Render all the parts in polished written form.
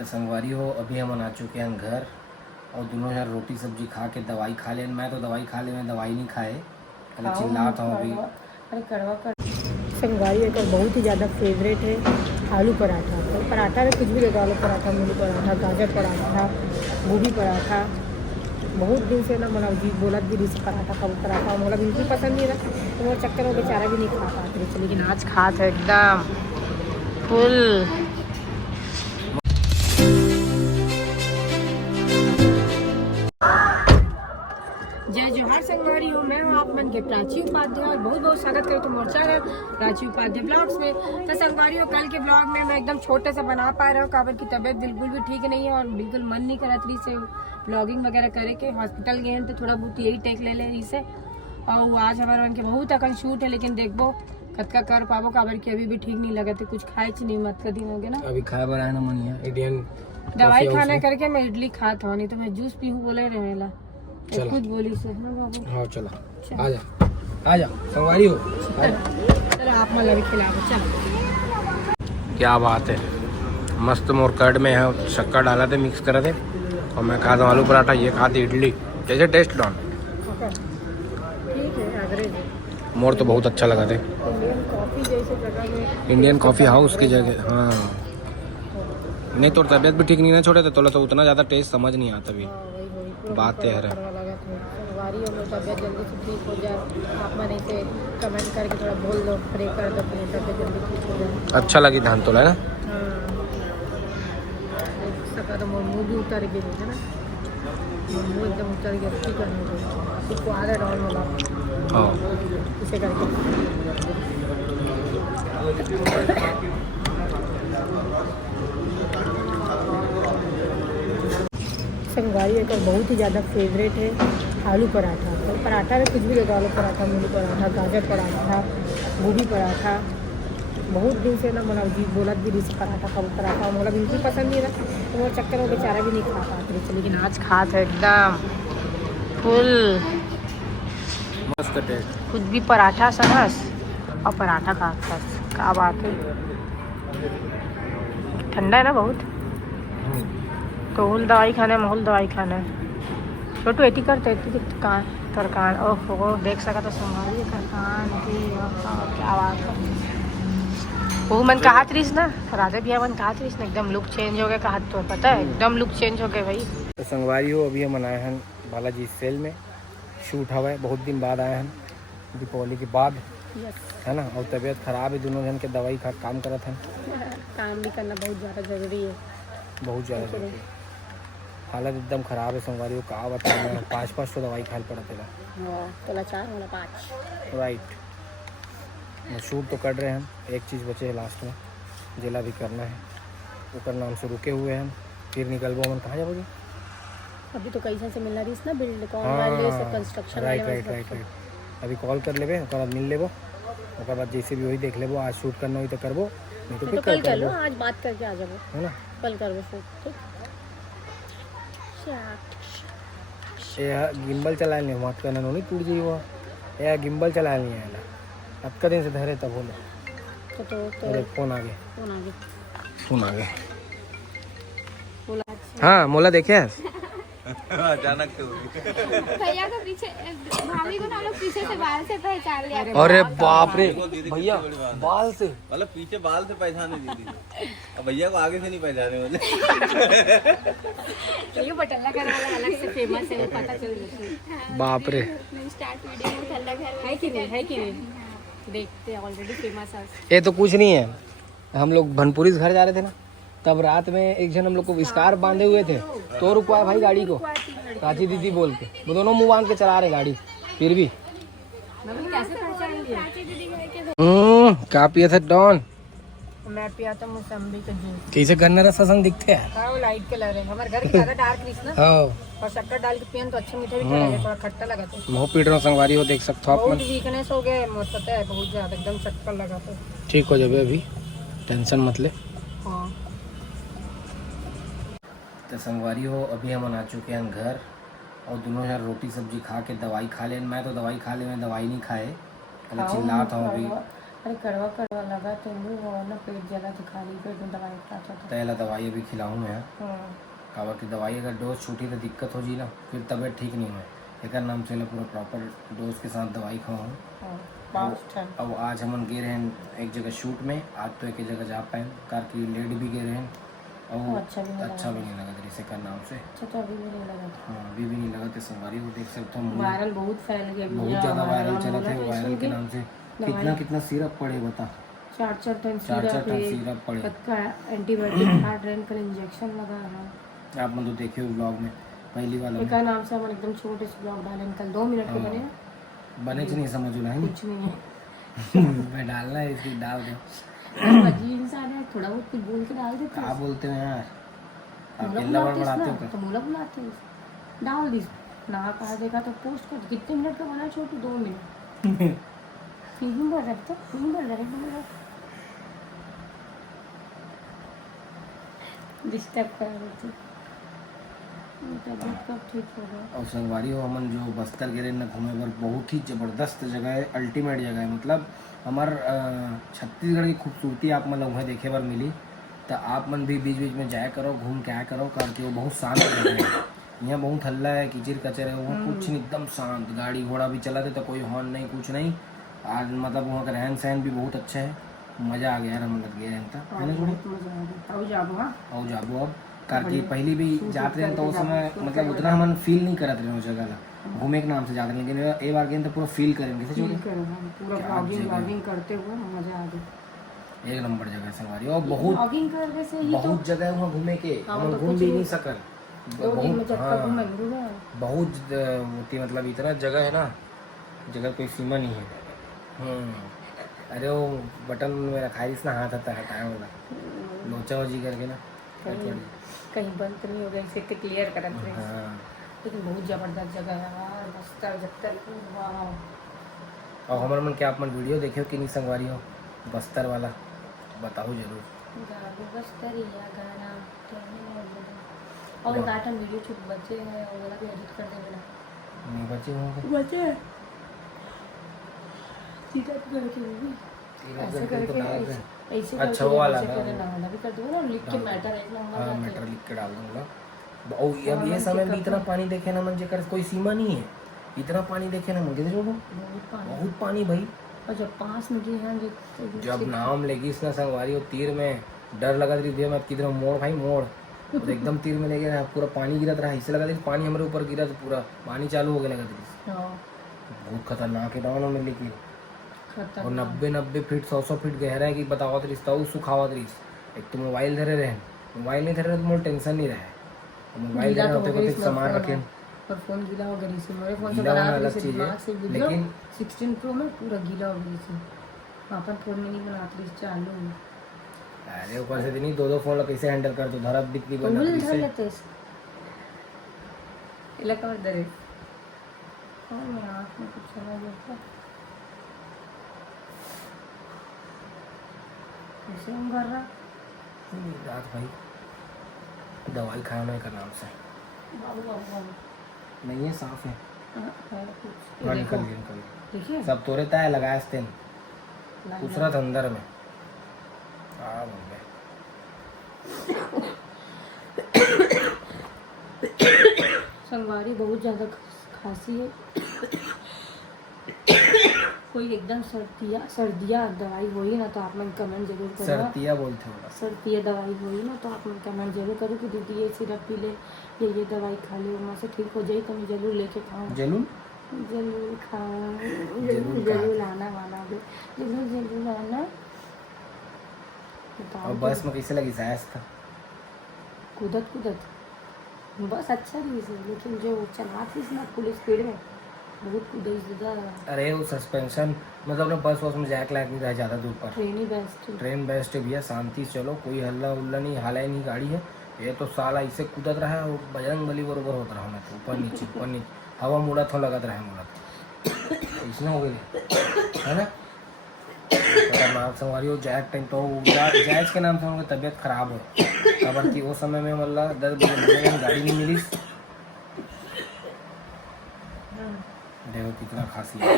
तो संगवारी हो, अभी हम आ चुके हैं घर और दोनों यार रोटी सब्जी खा के दवाई खा लें। मैं तो दवाई खा ले, मैं दवाई नहीं खाए, अरे चिल्लाता हूँ अभी। अरे करवा कर संगवारी एक बहुत ही ज़्यादा फेवरेट है आलू पराठा। और पराठा में कुछ भी देखो, आलू पराठा, मूली पराठा, गाजर पराठा, गोभी पराठा। बहुत दिन से ना मतलब जी बोला भी रिस पराठा का पराठा मोला बिल्कुल पसंद नहीं था, तो वो चक्कर में बेचारा भी नहीं खा पाते थे, लेकिन आज खा था एकदम फुल। जय जोहार संगवारी हो, मैं हूँ आप मन के प्राची उपाध्याय और बहुत बहुत स्वागत करूँ तो मोर्चा है प्राची उपाध्याय ब्लॉग्स में। तो संगवारी हो, कल के ब्लॉग में मैं एकदम छोटे से बना पा रहा हूँ, काबर की तबीयत बिल्कुल भी ठीक नहीं है और बिल्कुल मन नहीं करा रही से ब्लॉगिंग वगैरह करे के। हॉस्पिटल गए हैं तो थोड़ा बहुत यही टेक ले रही से। और आज हमारे मन के बहुत अकल शूट है, लेकिन देखो कद का कर पाबो, काबर की अभी भी ठीक नहीं लगे थे, कुछ खाए नहीं मत का दिन हो गया ना। अभी खाए बना है ना मनिया इंडियन दवाई खाना करके मैं इडली खाता हूँ, नहीं तो मैं जूस पीहूँ बोले रहेला कुछ बोली से ना बाबू। हाँ चला, आ जा संगवारी हो, चलो आप मला भी खिलाओ। चलो क्या बात है, मस्त मोर कर्ड में है शक्कर डाला थे, मिक्स करे थे और मैं खाता हूँ आलू पराठा, ये खाती इडली। कैसे टेस्ट डॉन? ठीक है, एवरेज है। मोर तो बहुत अच्छा लगा थे, इंडियन कॉफी जैसे जगह में, इंडियन कॉफ़ी हाउस की जगह। हाँ नहीं तो तबीयत भी ठीक नहीं ना छोटे थे तो उतना ज़्यादा टेस्ट समझ नहीं आता भी। बात है तबियत जल्दी से ठीक हो जाए, आप मने से कमेंट करके थोड़ा बोल दो, प्रे कर दो अपनी तबियत जल्दी ठीक हो जाए। अच्छा लगी धान तो है ना। सका तो मुँह भी उतर गई है ना, मुँह एकदम उतर गया, ठीक करने को इसको आधा डाउन होगा। हाँ इसे करके संगवारी एक बहुत ही ज़्यादा फेवरेट है आलू पराठा। और पराठा में कुछ भी देखो, आलू पराठा, मूली पराठा, गाजर पराठा, गोभी पराठा। बहुत दिन से ना मतलब जी बोला भी रिस पराठा का पराठा मोला बिल्कुल पसंद नहीं था, तो वो चक्कर में बेचारा भी नहीं खा पाते थे, लेकिन आज खा था एकदम फुल मस्त टेस्ट। खुद भी पराठा सरस और पराठा खाता क्या बात है। ठंडा है ना बहुत, कहूल दवाई खाना है, माहौल दवाई खाना है। छोटू एटी करते कान तरकान, ओहो देख सका तो संभालिए तरकान की, क्या बात है। वो मन कहा थीस ना, राजा भैया मन कहा थीस ना, एकदम लुक चेंज हो गया, कहा तो पता है एकदम लुक चेंज हो गया भाई। तो संगवारी हो, अभी हम आए हैं बालाजी सेल में, शूट हुआ है, बहुत दिन बाद आए हैं दीपावली के बाद है ना। और तबीयत खराब है, दोनों जन के दवाई खा काम करा था। काम भी करना बहुत ज़्यादा ज़रूरी है, बहुत ज़्यादा हालत एकदम ख़राब है संगवारी को, कहा बताया 5-5 तो दवाई खाल पड़ा तेरा। तो लाचार वाला 5 राइट। शूट तो कर रहे हैं, एक चीज़ बचे है लास्ट में, जिला भी करना है, ऊपर नाम से रुके हुए हैं, फिर निकलबो। हम कहाँ जाओगे अभी तो कैसे से मिला रही ना, बिल्ड कौन हाँ, वाले से कंस्ट्रक्शन राइट वाले राइट राइट राइट। अभी कॉल कर लेबे, ओकर बाद मिल लेबो, ओकर बाद जैसे भी वही देख लेबो। आज शूट करना हुई तो करबो, नहीं तो फिर कल कर लो, आज बात करके आ जाओ है ना। कल करबो शूट, ठीक। ये गिम्बल चला नहीं मत करना, नहीं टूट जाइए वो, ये गिम्बल चला नहीं है ना, अब का दिन से धरे तब बोले तो फोन आ गए हाँ मोला देखे अचानक से भैया को पीछे, भाभी को ना लोग पीछे से बाल से पहचान लिया। अरे बाप रे भैया, बाल से मतलब पीछे बाल से पहचाने दीदी, अब भैया को आगे से नहीं पहचाने वाले। ये बटल्ला करने वाला अलग से फेमस है, वो पता चल जाता है। बाप रे, स्टार्ट वीडियो में अलग है कि नहीं, है कि नहीं, देखते ऑलरेडी फेमस है। ये तो कुछ नहीं है। हम लोग भनपुरी से घर जा रहे थे ना, तब रात में एक जन हम लोग को स्कार्फ बांधे हुए थे, तो रुकवाया भाई गाड़ी को, प्राची दीदी बोल के, वो दोनों मुंह बांध के चला रहे गाड़ी, फिर भी कैसे पहचान लिया? क्या पिए थे डॉन? मैं पिया था मौसम्बी का जूस। कैसे गन्ना रस पसंद दिखते हैं? हाँ, वो लाइट कलर है, हमारे घर के ज़्यादा डार्क नहीं ना, हाँ और शक्कर डाल के पियन तो अच्छा मीठा भी लगे, थोड़ा खट्टा लगा था। मुँह पीट रहा हूँ संगवारी हो, देख सकते हो आप। बहुत वीकनेस हो गया, मुझे पता है, बहुत ज़्यादा एकदम चक्कर लगा था। ठीक हो जाए अभी, टेंशन मत ले। हाँ तो संगवारी हो, अभी हम आ चुके हैं घर और दोनों यार रोटी सब्जी खा के दवाई खा लें। मैं तो दवाई खा ले, मैं दवाई नहीं खाए, अरे चिल्लाता हूँ अभी। अरे कड़वा कड़वा लगा तो वो ना पेट जला तो खा ली पेट में दवाई खाता था। तैला दवाई अभी खिलाऊँ मैं काबर की दवाई अगर डोज छूटी तो दिक्कत हो जी ना, फिर तबीयत ठीक नहीं हुई। एक नाम से पूरा प्रॉपर डोज के साथ दवाई खाऊँ। अब आज हम गए रहे एक जगह शूट में, आज तो एक जगह जा पाए कार की लेट भी गए रहे और अच्छा भी नहीं लगा इसे का नाम से। अभी भी नहीं लगा था। हाँ अभी भी नहीं लगा थे संगवारी को देख सकते हो। वायरल बहुत फैल गया, बहुत ज़्यादा वायरल चला था वायरल के नाम से। कितना सिरप पड़े बता, 4 टन सिरप पड़े, एंटीबायोटिक हार्ट रेन का इंजेक्शन लगा रहा। आप मतलब देखे ब्लॉग में पहली वाला का नाम से हम एकदम छोटे से ब्लॉग डाले, कल 2 मिनट के बने नहीं समझ ला कुछ नहीं है। मैं डालना है इसकी डाल दो। अजीब इंसान है, थोड़ा बहुत कुछ बोल के डाल देते क्या बोलते हो यार, आप मुला अल्लाह बुलाते बढ़ाते हो हैं तो मुला बुलाते हैं, डाल दी ना कहा देखा तो पोस्ट कर। कितने मिनट का बना छोटू? 2 मिनट। फीलिंग बढ़ रहा था, फीलिंग बढ़ रहा डिस्टर्ब कर रही थी। तबीयत कब ठीक होगा? और संगवारी हो हमन जो बस्तर गिरे न घूमे पर बहुत ही ज़बरदस्त जगह है, अल्टीमेट जगह है। मतलब हमार छत्तीसगढ़ की खूबसूरती आप मन वहाँ देखे बर मिली, तो आप मन भी बीच बीच में जाया करो, घूम के आया करो, करके वो बहुत शांत जगह है। यहाँ बहुत हल्ला है, कीचिर कचर है, वहाँ कुछ नहीं, एकदम शांत। गाड़ी घोड़ा भी चला थे तो कोई हॉर्न नहीं, कुछ नहीं। आज मतलब वहाँ का रहन सहन भी बहुत अच्छा है, मज़ा आ गया यार। हम लोग गए रहता और जाबो अब करके पहली भी जाते रहे तो उस समय मतलब उतना हम फील नहीं करते रहे उस जगह ला, घूमे के नाम से जाते, लेकिन एक बार गए तो पूरा फील करेंगे पूरा ब्लॉगिंग करते हुए मजा आ गया। एक नंबर जगह है संगवारी, और बहुत जगह है वहाँ घूमे के, हम घूम भी नहीं सकल। बहुत मतलब इतना जगह है ना, जगह कोई सीमा नहीं है। अरे वो बटन में रखा है इसना हाथ आता हटाया वाला लोचा वजी करके ना, कहीं बंद तो नहीं हो गया, इसे क्लियर करत रहे। हाँ लेकिन बहुत जबरदस्त जगह है यार, बस्तर जत्तर। और हमारे मन क्या आप मन वीडियो देखे हो कि नहीं संगवारी हो बस्तर वाला, बताओ जरूर। बस्तर या गाना और गाटन वीडियो छूट बच्चे हैं और वाला भी एडिट कर दे बना नहीं बचे होंगे, बच्चे सीधा करके भी ऐसे करके ऐसे अच्छा वो वाला ना भी कर दो ना, लिख के मैटर एक नंबर। हाँ मैटर लिख के डाल दूंगा। और अब ये समय में इतना पानी देखे ना मन जेकर कोई सीमा नहीं है, इतना पानी देखे ना मन के छोड़ो बहुत पानी भाई। और जब पास में गए हैं जब नाम लेगी इसना संगवारी और तीर में डर लगा रही थी मैं किधर मोड़ भाई मोड़, तो एकदम तीर में ले गया, पूरा पानी गिरत रहा, इससे लगा रही पानी हमारे ऊपर गिरा तो पूरा पानी चालू हो गया लगा रही। बहुत खतरनाक है डाउन में, लेकिन और 90 फीट 100 फीट गहरा है कि बतावत रही तो सुखावत रही। एक तो मोबाइल धरे रहे, मोबाइल नहीं धरे तो मोर टेंशन नहीं रहे, मोबाइल धरे होते को सामान रखे और फोन गीला हो गया इसी मेरे फोन से गीला बना होना रही अलग से चीज दिमाग से है, वीडियो लेकिन 16 प्रो में पूरा गीला हो गया इसी अपन फोन में नहीं बनाते चालू। अरे ऊपर से नहीं 2 फोन कैसे हैंडल कर दो, धरब बिकनी बना बोल धर लेते इलाका में डरे और मैं आँख में कुछ चला गया कैसे हम कर रहा रात भाई दवाई खाने का नाम से बाबू बाबू बाबू नहीं है, साफ है। कुछ हाँ, निकल गया देखिए सब तोरे ताय लगाया स्टेन दूसरा था अंदर में आ गए। संगवारी बहुत ज़्यादा खांसी है, कोई एकदम सर्दिया दवाई होई ना तो आप लोग कमेंट जरूर करो। सर्दिया बोलते हो सर्दिया दवाई होई ना तो आप लोग कमेंट जरूर करो कि दीदी ये सिरप पी ले, ये दवाई खा ले, वहाँ से ठीक हो जाए तो मैं जरूर लेके खाऊँ, जरूर खाऊँ, जरूर लाना वाना भी जरूर लाना। और बस में कैसे लगी सायस था कूदत बस अच्छा रही थी, लेकिन जो चला थी ना फुल स्पीड में बहुत कूदा। अरे वो सस्पेंशन मतलब ना बस में जाके लायक नहीं रहा ज़्यादा दूर पर, ट्रेन बेस्ट है भैया, शांति से चलो, कोई हल्ला उल्ला नहीं, हाला नहीं गाड़ी है। ये तो साला इसे कूदत रहा है, बजरंग बली बरोबर होता रहा मैं तो ऊपर नीचे हवा मुड़ा था लगत रहा मुड़ा इसमें हो गई है ना खतरनाक संगवारी हो। जैक टाइम तो जैज के नाम से उनकी तबीयत खराब हो खबर की वो समय में मतलब 10 बजे गाड़ी नहीं मिली। देखो कितना खांसी है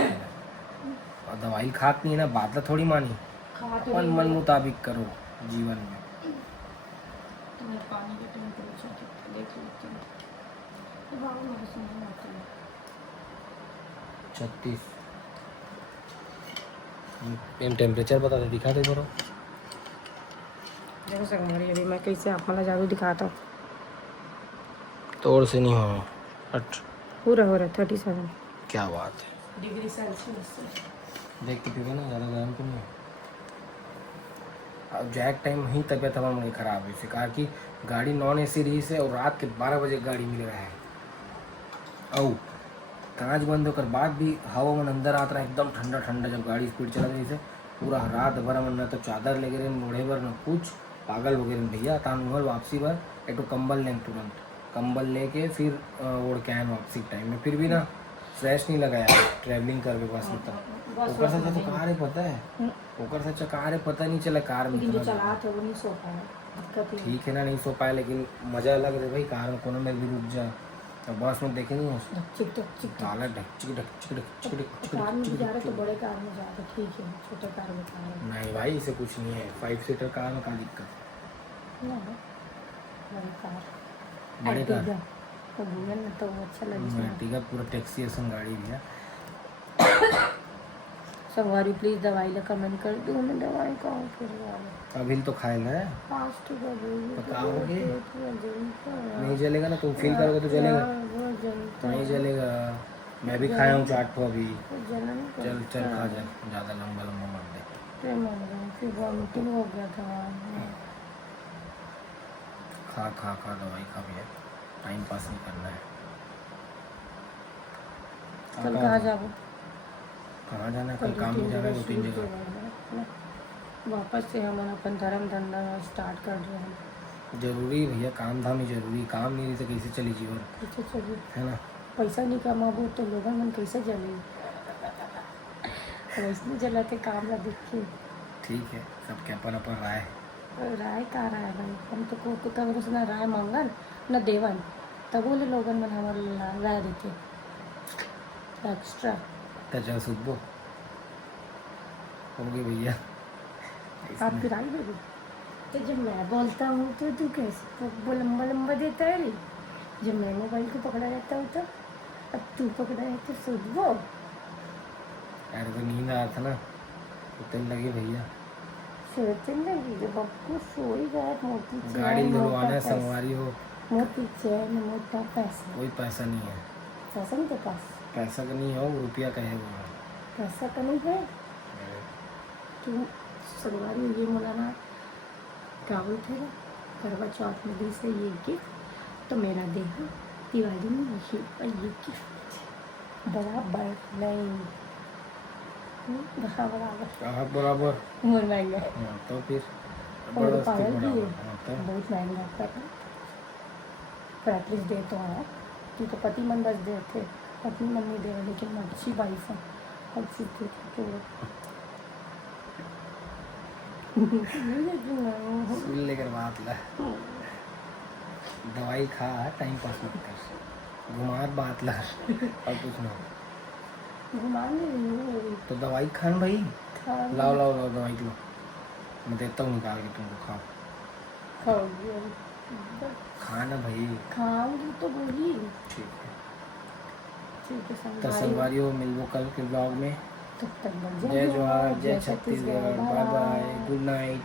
और दवाई खात नहीं है ना, बात तो थोड़ी मानी। खा तो अपन नहीं मन है। मुताबिक करो जीवन में। तुम्हें पानी का टेम्परेचर देख लेते हैं। तो बाबू मेरे से नहीं आता है। 36 टेम्परेचर बता दे, दिखा दे बरो। देखो संगवारी अभी मैं कैसे आप मला जादू दिखाता हूँ। तोड़ से नहीं हो हट। हो रहा 37 क्या बात है। Degree Celsius. देख के पीवे ना, ज़्यादा गर्म तो नहीं है। अब जैक टाइम ही तबीयत हमारी मेरी ख़राब है इसे, कहा कि गाड़ी नॉन AC रही से और रात के 12 बजे गाड़ी मिल रहा है। और कांच बंद होकर बाद भी हवा मन अंदर आता रहा, एकदम ठंडा ठंडा। जब गाड़ी स्पीड चला रही से पूरा रात भर मन ना तो चादर लेके रहे, मोड़े भर न कुछ, पागल हो गए भैया। तानुहल वापसी भर एक तो कंबल लें, तुरंत कंबल लेके फिर ओढ़ के आए वापसी टाइम में। फिर भी ना फ्रेश नहीं लगाया ट्रैवलिंग करके बस में। तब ओकर से तो कार है पता है, ओकर से कार है पता नहीं चला कार में। लेकिन जो चला थे वो नहीं सो पाया, दिक्कत है। ठीक है ना, नहीं सो पाए, लेकिन मज़ा अलग रहे भाई। कार में कोनो में भी रुक जा, तो बस में देखे नहीं चिक चिक ताला ढक चिक कार में भी जा रहे तो बड़े कार में जा रहे, ठीक है, छोटे कार में जा रहे नहीं भाई, इसे कुछ नहीं है। 5 सीटर कार में क्या दिक्कत ना, बड़ी कार है? बड़े कार Ertiga। तो भूगल में तो वो अच्छा लगी। Ertiga पूरा टैक्सी ऐसा गाड़ी भी है। संगवारी प्लीज दवाई ला कमेंट कर दो, मैं दवाई कहाँ फिर अभी तो खाएगा है, फास्ट का पकाओगे नहीं जलेगा ना, तुम फील करोगे तो जलेगा, तो नहीं जलेगा। मैं भी खाया हूँ चाट को अभी। चल चल खा जा, ज़्यादा लंबा लंबा मत दे। फिर वॉमिटिंग हो गया था। खा खा खा दवाई खा भैया, टाइम पास नहीं करना है। कल कहाँ जाओ? कहाँ जाना है? कल काम में जाना है 2-3 जगह। वापस से हम अपन धर्म धंधा स्टार्ट कर रहे हैं। जरूरी है भैया, काम धाम ही जरूरी। काम नहीं रही तो कैसे चली जीवन, कैसे चलिए? है ना। पैसा नहीं कमाबो तो लोगों मन कैसे जले? वैसे जलाते काम ला देख के। ठीक है, सबके अपन अपन राय। राय का राय भाई, हम तो को तब से ना राय मांगन न देवन, तब बोले लोगन मन हमारे राय देते एक्स्ट्रा। तो चल सुबह हो गई भैया। आपकी राय देगी तो जब मैं बोलता हूँ तो तू कैसे वो लंबा लंबा देता है रे? जब मैं मोबाइल को पकड़ा रहता हूँ तो अब तू पकड़ा है तो सुबह। यार को नींद आया था ना, उतने लगे भैया। सोचने लगी जब आपको सोई गया मोती गाड़ी चैन धुलवाना मोटा है, पैसा, संगवारी हो। मोती चैन मोटा पैसा। कोई पैसा नहीं है, पैसा नहीं तेरे पास? पैसा का नहीं हो, रुपया का है वो। पैसा का नहीं है तू संगवारी। ये मौलाना क्या बोलते हैं, करवा चौथ में दी से ये गिफ्ट तो मेरा देहा दिवाली में ये गिफ्ट बराबर नहीं बराबर कहाँ बराबर? मोर महंगा हाँ, तो फिर और बड़ा पागल भी है, हाँ, तो बहुत महंगा कर पर एटलीस्ट दे तो आया। तू तो पति मन बस दे थे, पत्नी मन नहीं दे रहे, लेकिन अच्छी वाइफ है, अच्छी थी तो सुन लेकर बात ला। दवाई खा, टाइम पास मत कर, घुमार बात ला और कुछ ना। घुमा नहीं रही हूँ। तो दवाई खान भाई, खा लाओ लाओ लाओ दवाई लो, मैं देता हूँ निकाल के तुमको। खाओ खाऊंगी अभी, खाना भाई। खाऊंगी तो बोली। ठीक है, ठीक है तो संगवारी, संगवारियों मिलबो कल के ब्लॉग में। तब तक जय जोहार, जय Chhattisgarh, bye bye, good night.